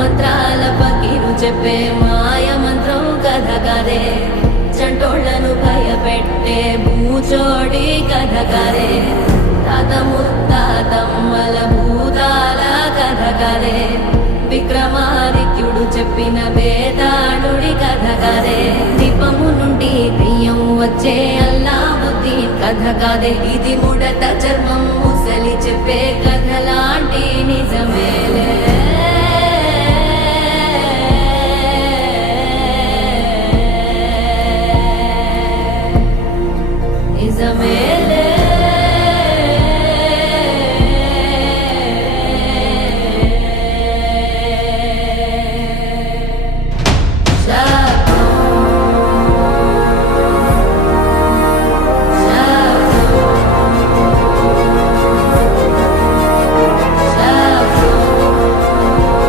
మంత్రాల పకీరు చెప్పే మాయ మంత్రం కథ కదే చంటోళ్లను భయపెట్టే భూచోడి కథ కదే తాత ముత్తాతమ్మల భూతాల కథ కదే విక్రమాదిత్యుడు చెప్పిన వేదాళుడి కథ కదే దీపము నుండి దెయ్యం వచ్చే అల్లావుద్దీన్ కథ కాదే ఇది ముడత చర్మం ముసలి చెప్పే కథ లాంటి నిజమేలే